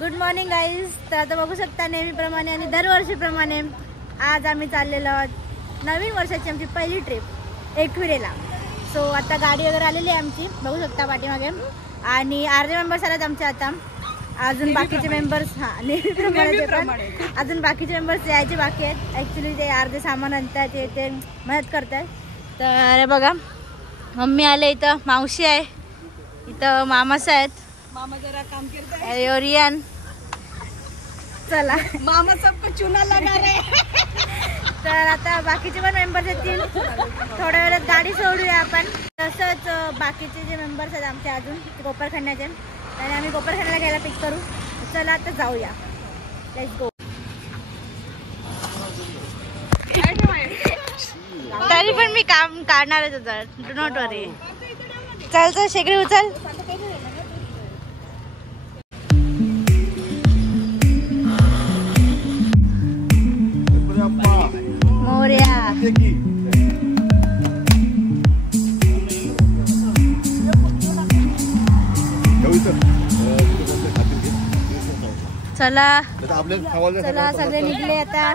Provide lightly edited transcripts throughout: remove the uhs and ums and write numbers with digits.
Good morning guys. तर आता बघू शकता नेहमीप्रमाणे आणि दरवर्षीप्रमाणे आज आम्ही चाललेलो आहोत नवीन वर्षाची आमची पहिली ट्रिप एकविरेला. सो आता गाडी वगैरे आलेली आहे आमची, बघू शकता पाठीमागे. आणि अर्धे मेंबर्स आलेत आमचे आता, अजून बाकीचे मेंबर्स नेहमीप्रमाणे अजून बाकीचे मेंबर्स यायचे बाकी आहेत. ॲक्च्युली ते अर्धे सामान आणतात, ते मदत करतात. तर बघा मम्मी आले, इथं मावशी आहे, इथं मामास आहेत, मामा जरा काम करताय. ओरियन चला मामा सबको चुना लगा रहे. तर आता बाकीचे पण मेंबर्स येतील, थोड्या वेळात गाडी सोडूया आपण. तसंच बाकीचे जे मेंबर्स आहेत आमचे अजून कोपरखंडाचे, आणि आम्ही कोपरखंडाला घ्यायला पिक करू. चला आता जाऊया, लेट्स गो. तरी पण मी काम काढणार आहे तुझं, डू नॉट वरी. चल चल शेगडी उचल. मोरया चला चला सगळे निघले आता.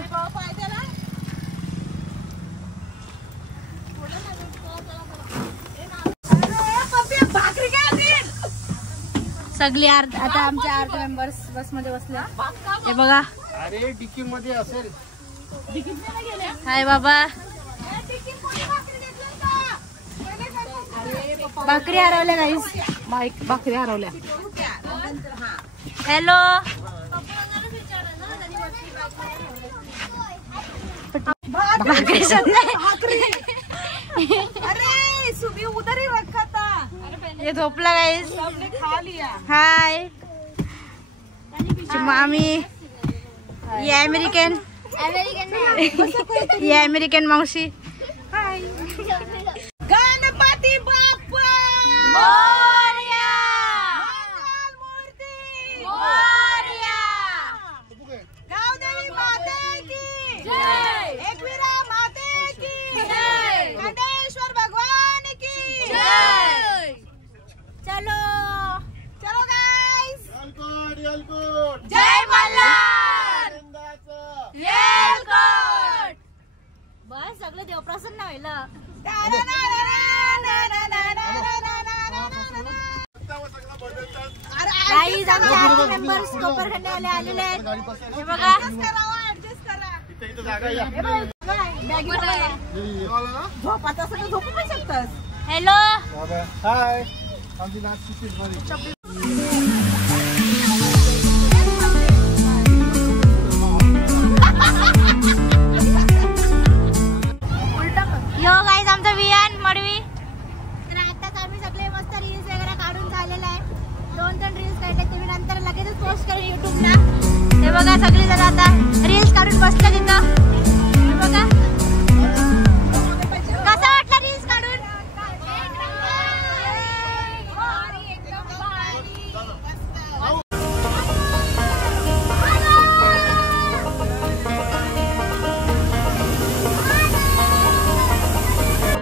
सगळे आता आमचे अर्ध मेंबर्स बस मध्ये बसले. हे बघा, अरे डिक्की मध्ये असेल. हाय बाबा, भाकरी हरवल्या गाईस, भाकरी हरवल्या. हॅलो भाकरी अरे सुबह उधर ही रखा था. हे झोपला गाईस. सबने खा लिया. हाय मामी, ये अमेरिकन ये अमेरिकन मावशी. हाय गणपती बाप्पा मोरया मंगलमूर्ती मोरया. गावदेवी माते की जय. एकविरा माते की जय. खंडेश्वर भगवान की जय. चलो चलो गाइस. जय मल्हार. येलकोट. बस सगळे देव प्रसन्न व्हायला. गाईज आमचे आठ मेंबर्स कोपरखंडावाले आलेले आहेत. हे बघा, झोपात असं झोपू पण शकतस. Hello hi. यो गाईज आमचा वियान मडवी. तर आताच आम्ही सगळे मस्त रील्स वगैरे काढून झालेला आहे. 2-3 रील्स काढले, तुम्ही नंतर लगेचच पोस्ट करेल युट्यूबला. हे बघा सगळे जण आता रील्स काढून बसतात तिथं. हे बघा कसा वाटला रील्स काढून.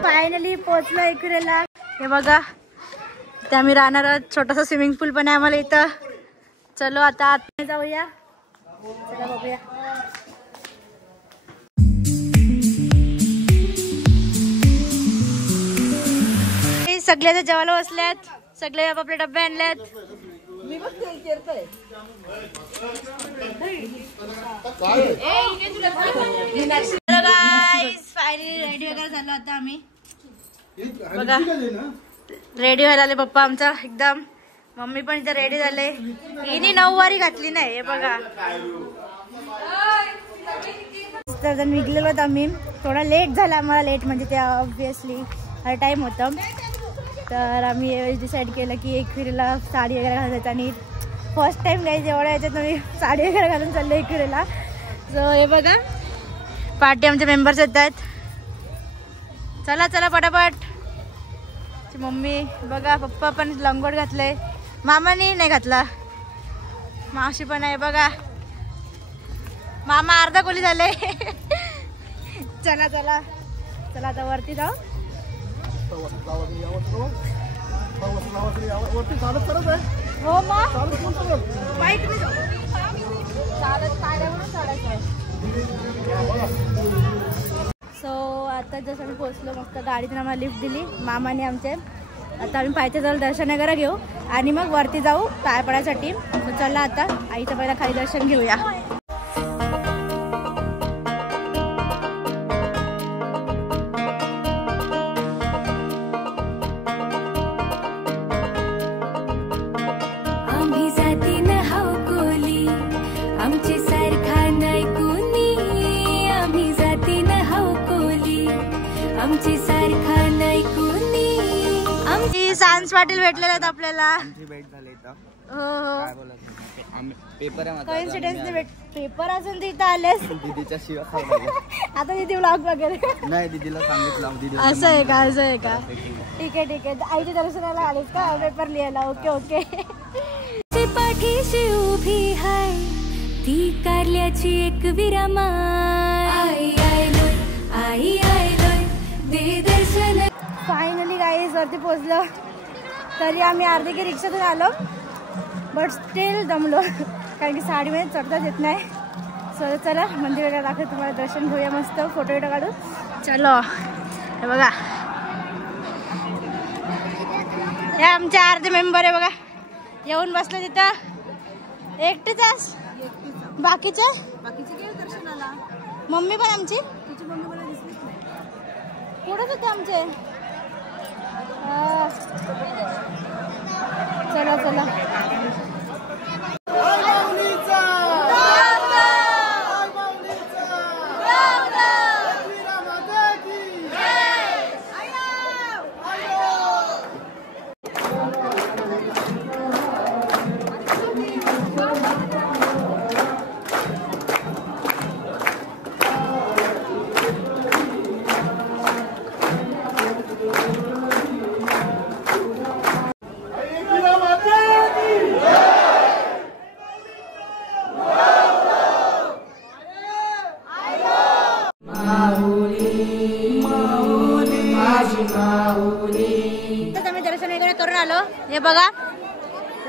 फायनली पोहोचलो एकविरेला. हे बघा, इथे आम्ही राहणार आहोत. छोटासा स्विमिंग पूल पण आहे आम्हाला इथं. चलो आता आतमध्ये जाऊया. चला बघूया. सगळे आता जेवायला बसल्यात, सगळे आपले डबे आणल्यात. मी बघ ते करतोय. फायनली रेडी वगैरे झालो आता आम्ही. बघा रेडी व्हायला आले पप्पा आमचा एकदम. मम्मी पण इथे रेडी झाले. हिने नऊवारी घातली नाही. हे बघा, तर निघलेलो होतो आम्ही. थोडा लेट झाला आम्हाला. लेट म्हणजे ते ऑब्विसली हर टाइम होतं. तर आम्ही डिसाईड केलं की एकविरेला साडी वगैरे घालायचं. आणि फर्स्ट टाइम गाईज एवढ्या याच्यात मी साडी वगैरे घालून चाललो एकविरेला. सो हे बघा पार्टी आमचे मेंबर्स येत आहेत. चला चला पटापट. मम्मी बघा, पप्पा पण लंगोट घातलंय, मामानी नाही घातला, मावशी पण आहे बघा. मामा अर्धा कोली झाले. चला चला चला आता वरती जाऊ. हो मग बाईक आहे. सो आता जसं आम्ही पोहोचलो मस्त गाडीतून आम्हाला लिफ्ट दिली मामाने आमचे. आता आम्ही पायथ्या जाऊन दर्शन वगैरे घेऊ आणि मग वरती जाऊ पाय पडायसाठी. चला आता आईचं पहिला खाली दर्शन घेऊया. आम्ही जाती न हाव कोली आमची सारखा नाही कोणी. आम्ही जाती न हाव कोली आमची सारखा नाही कोणी. आमची सायन्स पाटील भेटलेले आहेत आपल्याला. भेट झाली इथं. हो हो काय बोलत आम्ही पेपर आहे कोइन्सिडेंसने पेपर असून तिथं आलेस. दीदीच्या शिवाय खाऊ आता दीदी व्लॉग वगैरे नाही दीदीला सांगितलं दीदी असं आहे का? असं आहे का? ठीक आहे ठीक आहे. आईच्या दर्शनाला आलेस का पेपर लिहायला? Okay okay. पाठीशी उभी हाय ती कारल्याची एक विरामाय. आई आयलोय आई आयलोय दे दर्शन. फायनली गाईज वरती पोहोचलो. तरी आम्ही अर्धी की रिक्षातून आलो बट स्टील दमलो कारण की साडीमध्ये चढताच येत नाही. सो चला मंदिर वगैरे दाखवत तुम्हाला दर्शन घेऊया. मस्त फोटो विटो काढू. चलो हे बघा हे आमचे अर्धे मेंबर आहे बघा येऊन बसले तिथं. एकटीच बाकीचे गेले दर्शनाला. मम्मी पण आमची तुझी मम्मी मला दिसलीच नाही. पुढेच होते आमचे. चला चला दर्शन वगैरे करून आलो. हे बघा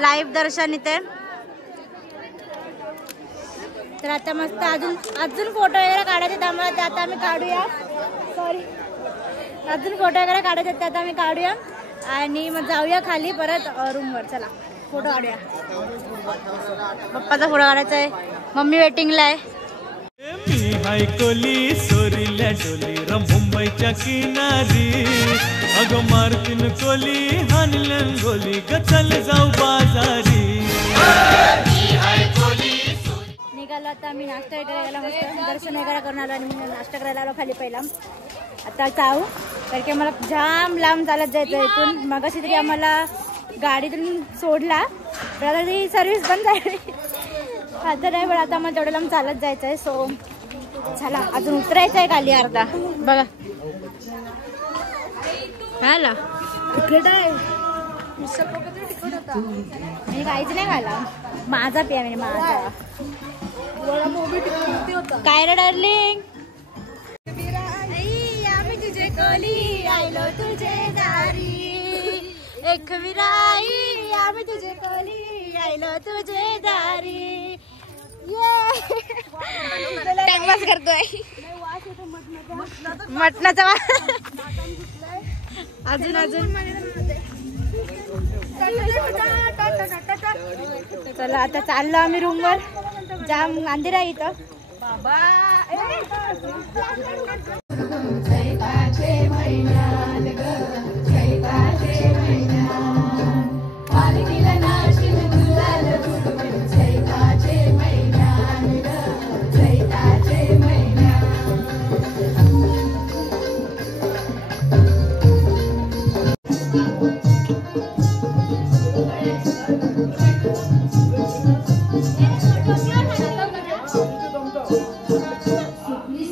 लाईव्ह दर्शन इथे. तर आता मस्त अजून फोटो वगैरे काढायचे त्यामुळे ते आता आम्ही काढूया. सॉरी अजून फोटो वगैरे काढायचे ते आता आम्ही काढूया आणि मग जाऊया खाली परत रूमवर. चला फोटो काढूया. पप्पाचा फोटो काढायचा आहे. मम्मी वेटिंगला आहे. मी हाय कोली सोरील्या डोली र मुंबईच्या किनारी. अगं मारतीन कोली हानलन गोली ग चल जाऊ बाजारी. निघालो आता आम्ही नाश्ता वगैरे केला. मस्त दर्शन वगैरे करून आलो आणि नाश्ता करायला आलो खाली पहिला. आता जाऊ कारण की आम्हाला जाम लांब चालत जायचं इथून. मगाशी तरी आम्हाला गाडीतून सोडला पण आता ती सर्व्हिस बंद झाली. आता नाही पण आता आम्हाला तेवढं लांब चालत जायचं आहे. सो चला अजून उतरायचं आहे खाली अर्धा. बघा खाला तिकीट आहे मी काहीच नाही खाला. माझा पिया म्हणजे माझा काय रे डार्लिंग. आम्ही तुझे कोली आयलो तुझे दारी. एक विराई आम्ही तुझे कोली आयलो तुझे दारी. टाइमपास करतोय मटणाचा वास. अजून अजून चला आता चाललो आम्ही रूमवर. जाम अंधेर आहे इथं.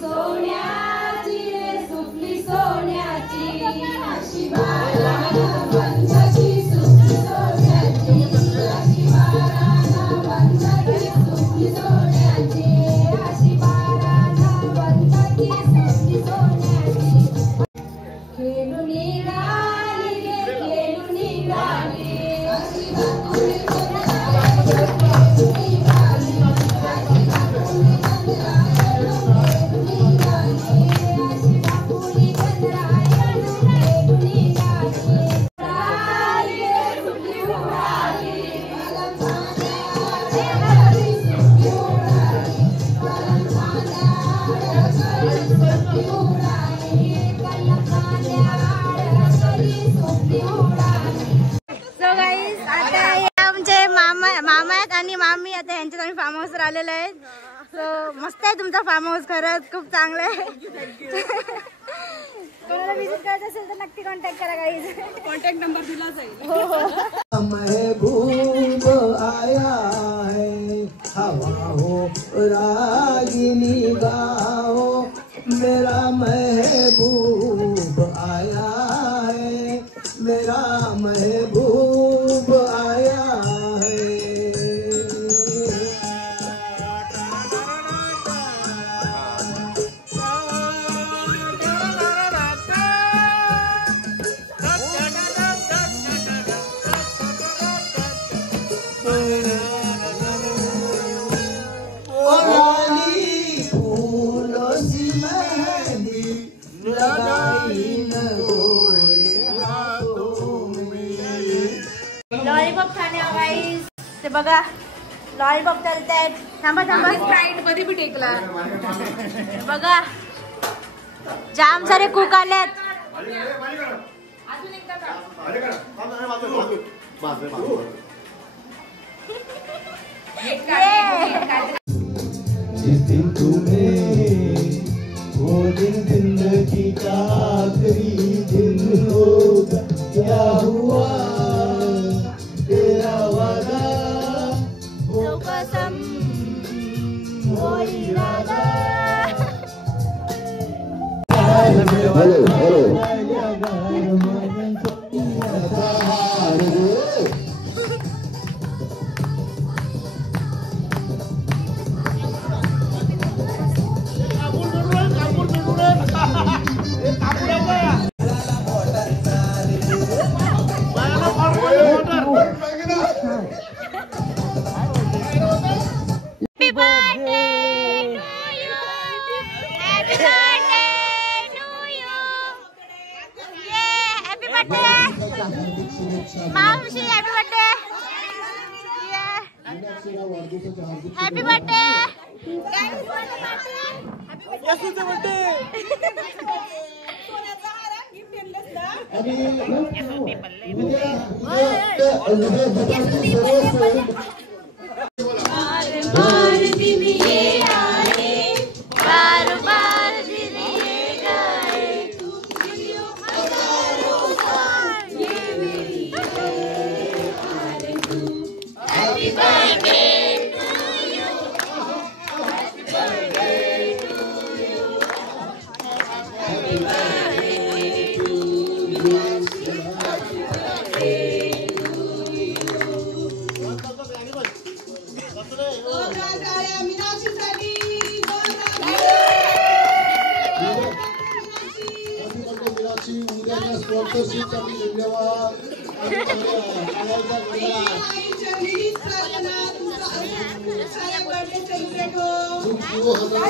सोन्याची सोन्याची शिवाला यांच्यात आम्ही फार्म हाऊसवर आलेलो आहे. सो मस्त आहे तुमचा फार्म हाऊस, खरंच खूप चांगलं आहे. कोणाला विजिट करायचं असेल तर नक्की कॉन्टॅक्ट करा गाईज. कॉन्टॅक्ट नंबर दिला जाईल. हो. महबूब आया है हवा हो रागिनी गाओ मेरा महबूब आया है मेरा महबूब आया है. लॉलीपॉप खाणे गाईज. ते बघा लॉलीपॉप चालत आहेत. थांबा थांबा. स्प्राईट मध्ये बी टेकला. बघा जाम सारे कुक आलेत. अजून एकदा का? जिस दिन तुम्हें वो दिन जिंदगी का आखिरी दिन होगा क्या हुआ तेरा वादा वो कसम वो इरादा. मावशी हॅपी बर्थडे. Happy birthday. बार दिन ये आए बार बार दिन ये गाए ये मेरी happy birthday to you happy birthday to you happy birthday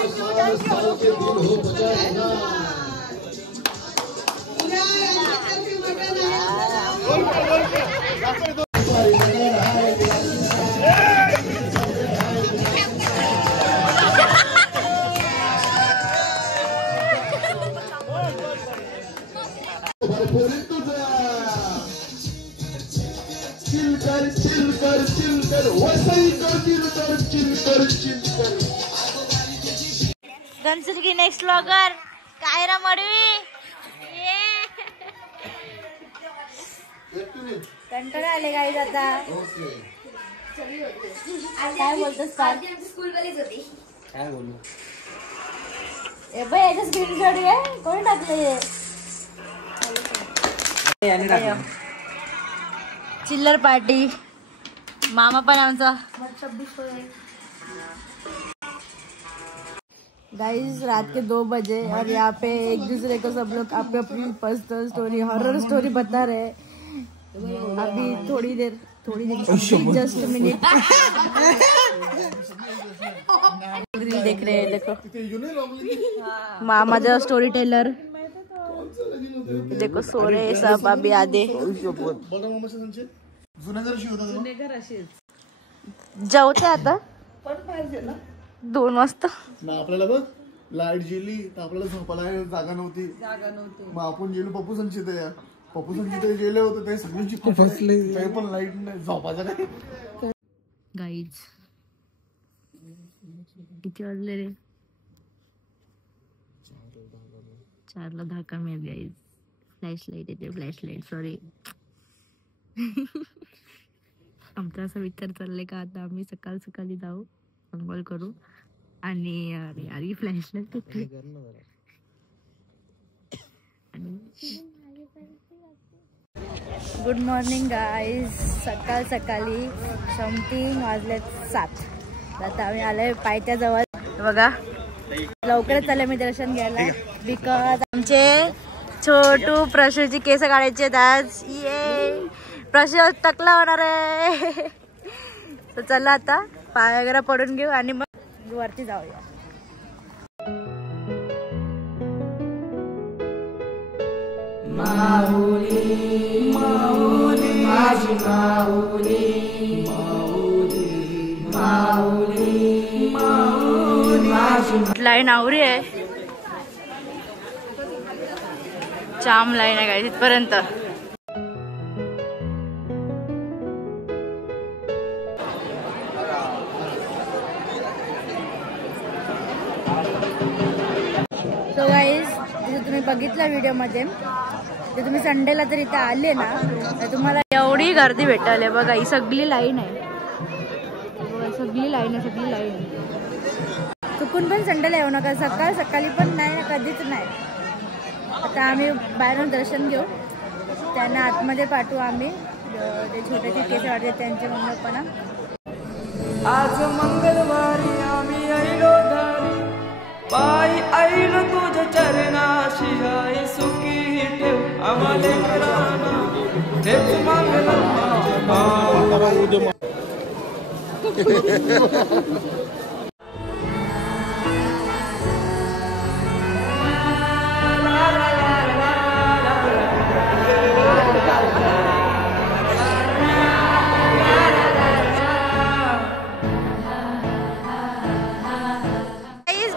to you happy birthday to गणसुर की नेक्स्ट व्लॉगर कायरा मडवी. कंटाळा आले गाईज आता. काय बोलतोस काय बोलू याच्या स्क्रीनशॉट आहे कोणी टाकलं हे. चिल्लर पार्टी. मामा पण आमचा. गाइस रात के 2 बजे और यहाँ पे एक दूसरे को सब लोग अपनी अपनी पर्सनल स्टोरी हॉरर स्टोरी बता रहे. अभी थोड़ी देर जस्ट मिनट रील देख रहे हैं. देखो मामा जो स्टोरी टेलर. देखो सो रहे सब अभी आधे. जेवते आता 2 वाजता. आपल्याला बघ लाईट गेली तर आपल्याला झोपायला जागा नव्हती. मग आपण गेलो पप्पू संचित गेले होते ते सगळ्यांची फसले पण लाईट नाही झोपायचं काय. गाईज किती वाजले रे? 4:10 कमी आहे गाईज. फ्लॅश लाईट येते, फ्लॅश लाईट. सॉरी. आमचा असा विचार चाललाय का आता आम्ही सकाळ सकाळी जाऊ, अंघोळ करू आणि अरे फ्लॅश लाईट येते. Good morning guys. सकाळ सकाळी समथिंग वाजलेत 7. आता आम्ही आलोय पायथ्याजवळ. बघा लवकरच आले मी दर्शन घ्यायला, बिकॉज आमचे छोटू प्रशूची केस काढायचे आहेत आज. ये प्रशू टकला होणार आहे. तर चला आता पाय वगैरे पडून घेऊ आणि मग वरती जाऊया. माऊली माऊली माझी माऊली माऊली माऊली माऊली माझी. लाईन आवरी आहे, जाम लाईन आहे काय तिथपर्यंत. तो गाईज तुम्ही बघितलं व्हिडिओमध्ये, जर तुम्ही संडेला जर इथे आले ना तर तुम्हाला एवढी गर्दी भेटेल. बघा ही सगळी लाईन आहे, बघा सगळी लाईन आहे, सगळी लाईन आहे. चुकून पण संडेला येऊ नका, सकाळ सकाळी पण नाही, कधीच नाही. आता आम्ही बाहेरून दर्शन घेऊ, त्यांना आतमध्ये पाठवू आम्ही. ते छोटे केस वाढते त्यांचे मंगळपणा. आज मंगळवारी आम्ही आईलो धारी, बाई आईलो तुझ्या चरणाशी. आई सुखी ठेव आम्हाला कराना, हेच मागलं माझ्या.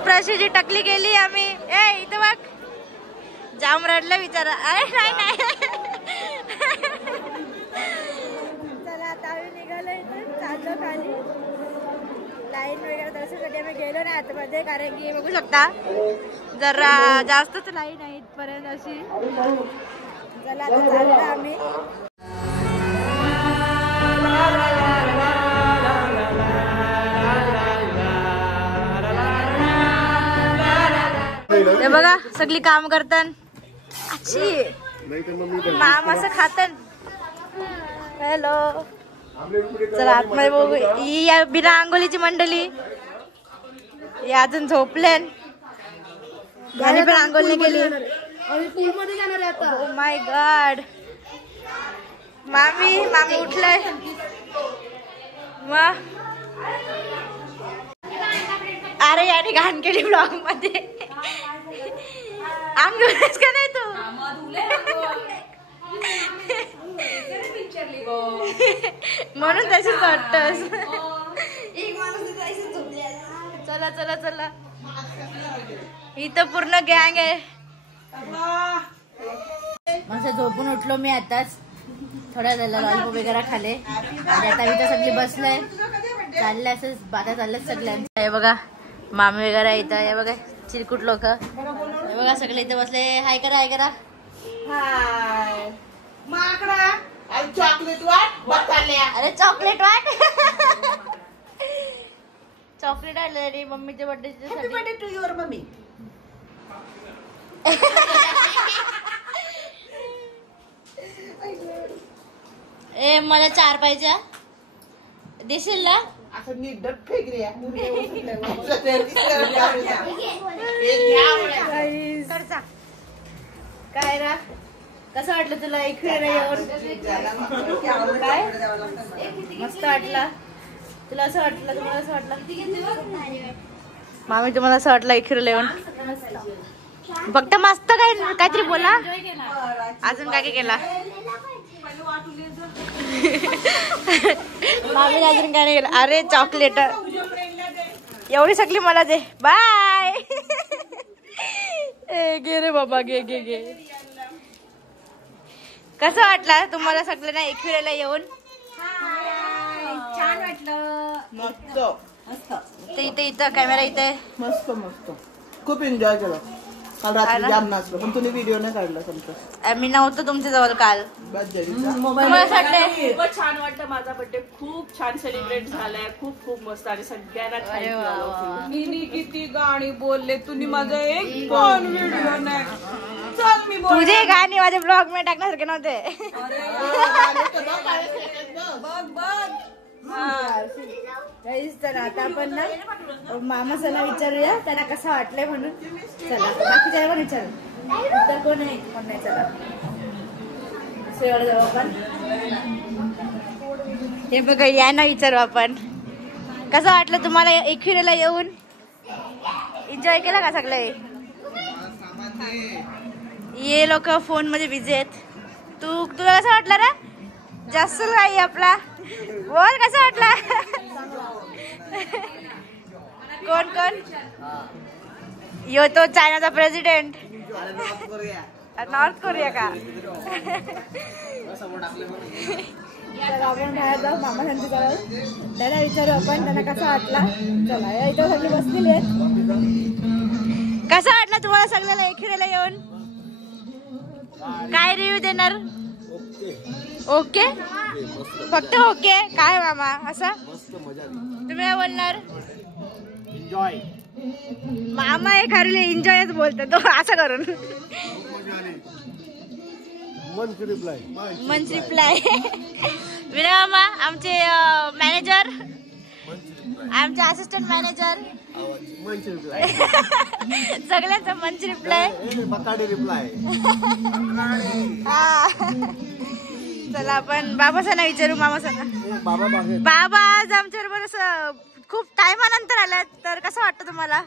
प्रशूची टकली गेली आम्ही. ए इथं बघ, जाम रडलं बिचारा. अरे नाही नाही. चला आता आम्ही निघालो, इथून चाललो खाली. लाईन वगैरे दर्शनासाठी आम्ही गेलो नाही आतमध्ये, कारण की बघू शकता जरा जास्तच लाईन आहे इथपर्यंत अशी. चला आता चाललो आम्ही. हे बघा सगळी काम करतात. माम असं खातात. हॅलो, चला आतमध्ये बघू. ही बिना आंघोळीची मंडळी, ही अजून झोपल्यान, याने पण आंघोळ नाही केली. Oh my God. मामी उठलंय. मग अरे याने घाण केली ब्लॉग मध्ये. आंघोळच का नाही तू? म्हणून तशीच वाटतस. चला चला चला, इथं पूर्ण गँग आहे. मस्त झोपून उठलो मी आताच. थोड्या झालं लॉलीपॉप वगैरे खाले आणि आता इथं सगळी बसलंय. चाललंय असंच बाता चाललंय सगळ्यांचं. हे बघा मामी वगैरे इथं. हे बघा चिरकुट लोक. हे बघा सगळे इथं बसले. हाय करा, हाय करा. हाय माकडा. चॉकलेट वाट. अरे चॉकलेट वाट. चॉकलेट आणलं रे मम्मीच्या बर्थडे टू युअर मम्मी. ए मला 4 पाहिजे देशील ना? काय रा, कसं वाटलं तुला एक येऊन? काय मस्त वाटला तुला? असं वाटलं तुम्हाला? असं वाटलं मामी तुम्हाला? असं वाटलं एक येऊन? फक्त मस्त काहीतरी बोला. अजून काय केला मामी? अजून काय नाही केलं. अरे चॉकलेट एवढी सगळी मला दे. बाय. घे रे बाबा, घे घे घे. कसं वाटलं तुम्हाला सगळ्यांना एकविरेला येऊन? छान वाटलं. मस्त. ते इथे इथं कॅमेरा इथे मस्त मस्त खूप एन्जॉय केलं काल रात्री जाम नाचलो पण तुम्ही व्हिडिओ नाही काढला तुमचा मी नव्हतो तुमच्या जवळ काल खूपच छान वाटतं माझा बर्थडे खूप छान सेलिब्रेट झालाय खूप खूप मस्त आणि सगळ्यांना मी किती गाणी बोलले तुम्ही माझा एक पण व्हिडिओ नाही चल मी तुझे गाणी माझे ब्लॉग मध्ये टाकण्यासारखे नव्हते तर आता आपण ना मामा सणा विचारूया त्यांना कसं वाटलंय म्हणून चला बाकीच्या पण विचारू तर कोण आहे कोण नाही चला जाऊ आपण हे बघा यांना विचारू आपण कसं वाटलं तुम्हाला एकविरेला येऊन एन्जॉय केला का सगळे ये लोक फोन मध्ये बिझी आहेत तुला कसं वाटलं रे जास्त काही आपला बोल कसं वाटला कोण कोण यो तो चायनाचा प्रेसिडेंट नॉर्थ कोरिया का तर आपण बाहेर जाऊ मामा त्यांच्या जवळ त्यांना विचारू आपण त्यांना कसा वाटला चला इथं सगळी बसलेली आहेत कसा वाटला तुम्हाला सगळ्याला एकविरेला येऊन काय रिव्ह्यू देणार ओके फक्त ओके काय मामा असं तुम्ही काय बोलणार एन्जॉय मामा एक हरले एन्जॉयच बोलतो तो असं करून मंच रिप्लाय विनय मामा आमचे मॅनेजर आमचे असिस्टंट मॅनेजर सगळ्यांचा मंच रिप्लाय चला आपण बाबा सणा विचारू मामा सणा बाबा आज आमच्या बरोबर असं खूप टायमानंतर आलात तर कसं वाटतं तुम्हाला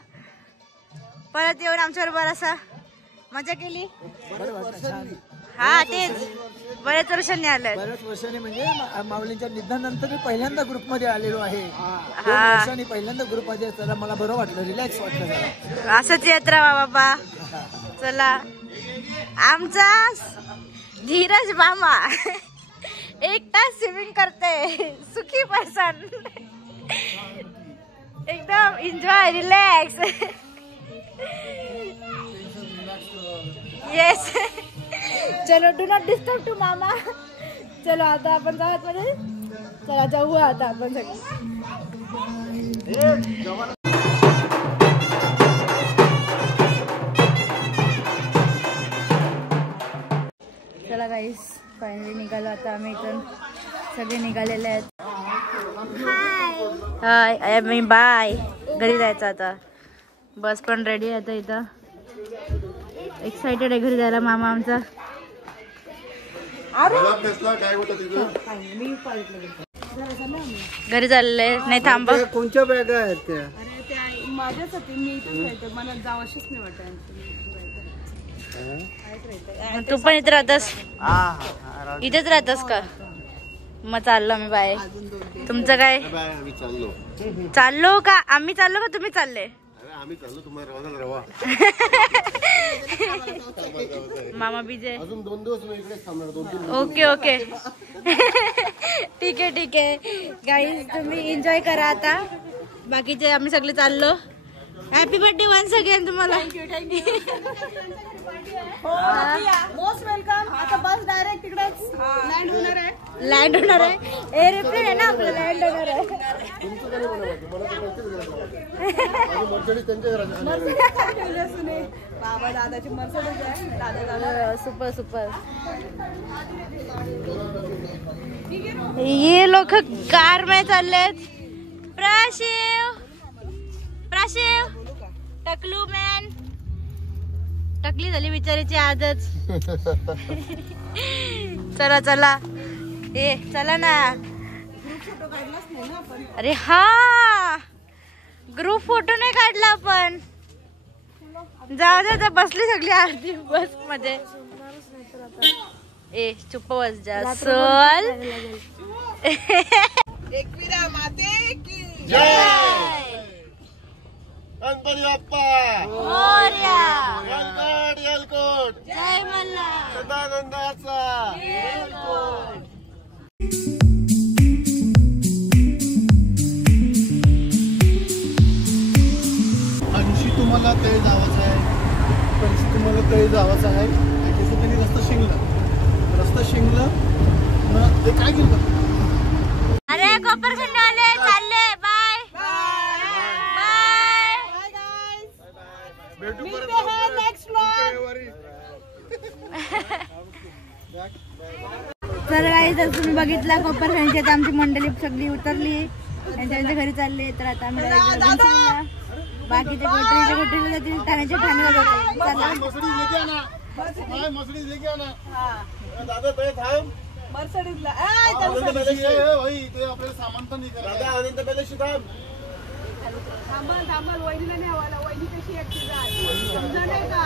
परत येऊन आमच्या बरोबर असं मजा केली हा तेच बऱ्याच वर्षांनी आलं बऱ्याच वर्षांनी म्हणजे माऊलींच्या निधनानंतर मी पहिल्यांदा ग्रुपमध्ये आलेलो आहे 2 वर्षांनी पहिल्यांदा ग्रुपमध्ये त्याला मला बरं वाटलं रिलॅक्स वाटलं जरा असंच येत राहा बाबा चला आमचा धीरज मामा 1 तास स्विमिंग करते सुखी पर्सन एकदम एन्जॉय रिलॅक्स येस चलो डू नॉट डिस्टर्ब टू मामा चलो आता आपण जाऊ मध्ये चला जाऊ आता आपण सगळे चला गाईस फायनली निघालो आता आम्ही इथून सगळे निघालेले आहेत हाय मी बाय घरी जायचं आता बस पण रेडी आहे आता इथं एक्साइटेड आहे घरी जायला मामा आमचा घरी चालले नाही थांब कोणत्या बॅगा आहेत त्या माझ्याच होती मी इथेच मला जावशीच नाही वाटत तू पण इथे राहतस इथेच राहतस का मग चाललो मी बाय तुमचं काय चाललो का आम्ही चाललो का तुम्ही चालले आम्ही चाललो तुम्हाला रवा मामा बीजे अजून 2 दिवस मी इकडेच थांबणार 2-3 ओके ओके ठीक आहे गाईज तुम्ही एन्जॉय करा आता बाकीचे आम्ही सगळे चाललो हॅपी बर्थडे वन्स अगेन तुम्हाला मोस्ट वेलकम आता बस डायरेक्ट तिकडेच लँड होणार आहे एअरप्लेन आहे ना आपलं लँड होणार आहे बाबा दादाची मर्सिडीज आहे दादा सुपर ये लोक कार में चाललेत प्राशिव टकलू मॅन टकली झाली बिचारीची आजच चला ए चला ना अरे हा ग्रुप फोटो नाही काढला आपण जाऊ दे बसली सगळी आरती बस मध्ये ए चुप बस जा चल एकविरा माते की जय गणपती बाप्पा मोरया येलकोट जय मल्हार सदानंदाचा तळी जावाचं आहे, परिस्थिती तुम्हाला तळी जावाचं आहे. त्याच्यासाठी त्यांनी रस्ता शिंगला मग ते काय केलं. अरे कोपरखंड आले, चालले. बाय भेटू परत नेक्स्ट व्लॉग. तर काही जर तुम्ही बघितला कोपरखंडची आता आमची मंडळी सगळी उतरली त्यांच्या घरी चालले. तर आता आम्ही बाकीचे गोटरीला जातील, ठाण्याच्या ठाण्याला जातो. चला मसडी लेके आना दादा ते थांब मर्सडीजला ते आपल्याला सामान पण नाही करायचं. थांबल वहिनीला न्यावाला. वहिनी कशी एकटी समजा नाही का.